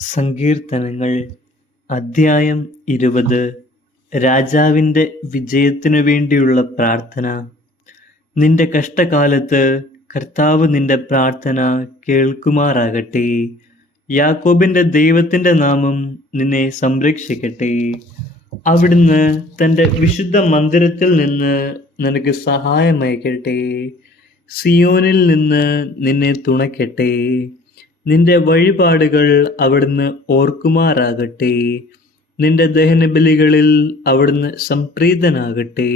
സങ്കീർത്തനങ്ങൾ അദ്ധ്യായം 20. രാജാവിൻ്റെ വിജയത്തിനു വേണ്ടിയുള്ള പ്രാർത്ഥന. നിന്റെ കഷ്ടകാലത്ത് കർത്താവ് നിന്റെ പ്രാർത്ഥന കേൾക്കുമാറാകട്ടെ. യാക്കോബിൻ്റെ ദൈവത്തിൻ്റെ നാമം നിന്നെ സംരക്ഷിക്കട്ടെ. അവിടുന്ന് തൻ്റെ വിശുദ്ധ മന്ദിരത്തിൽ നിന്ന് നിനക്ക് സഹായമയക്കട്ടെ. സിയോനിൽ നിന്ന് നിന്നെ തുണയ്ക്കട്ടെ. നിന്റെ വഴിപാടുകൾ അവിടുന്ന് ഓർക്കുമാറാകട്ടെ. നിന്റെ ദഹനബലികളിൽ അവിടുന്ന് സംപ്രീതനാകട്ടെ.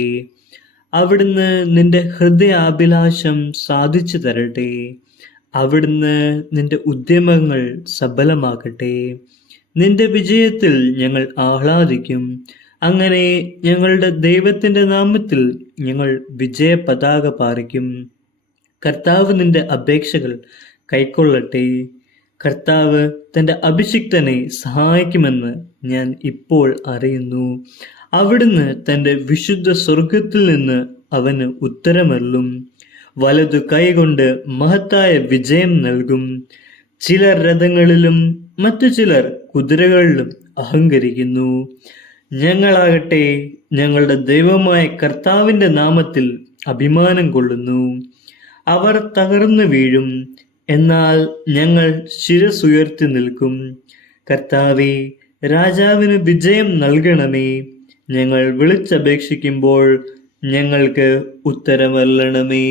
അവിടുന്ന് നിന്റെ ഹൃദയാഭിലാഷം സാധിച്ചു തരട്ടെ. അവിടുന്ന് നിന്റെ ഉദ്യമങ്ങൾ സഫലമാക്കട്ടെ. നിന്റെ വിജയത്തിൽ ഞങ്ങൾ ആഹ്ലാദിക്കും. അങ്ങനെ ഞങ്ങളുടെ ദൈവത്തിൻ്റെ നാമത്തിൽ ഞങ്ങൾ വിജയ പതാക പാറിക്കും. കർത്താവ് നിന്റെ അപേക്ഷകൾ കൈക്കൊള്ളട്ടെ. കർത്താവ് തൻ്റെ അഭിഷിക്തനെ സഹായിക്കുമെന്ന് ഞാൻ ഇപ്പോൾ അറിയുന്നു. അവിടുന്ന് തൻ്റെ വിശുദ്ധ സ്വർഗത്തിൽ നിന്ന് അവന് ഉത്തരമരുളും. വലതു കൈകൊണ്ട് മഹത്തായ വിജയം നൽകും. ചിലർ രഥങ്ങളിലും മറ്റു ചിലർ കുതിരകളിലും അഹങ്കരിക്കുന്നു. ഞങ്ങളാകട്ടെ ഞങ്ങളുടെ ദൈവമായ കർത്താവിൻ്റെ നാമത്തിൽ അഭിമാനം കൊള്ളുന്നു. അവർ തകർന്നു വീഴും, എന്നാൽ ഞങ്ങൾ ശിരസുയർത്തി നിൽക്കും. കർത്താവേ, രാജാവിന് വിജയം നൽകണമേ. ഞങ്ങൾ വിളിച്ചപേക്ഷിക്കുമ്പോൾ ഞങ്ങൾക്ക് ഉത്തരമരുളണമേ.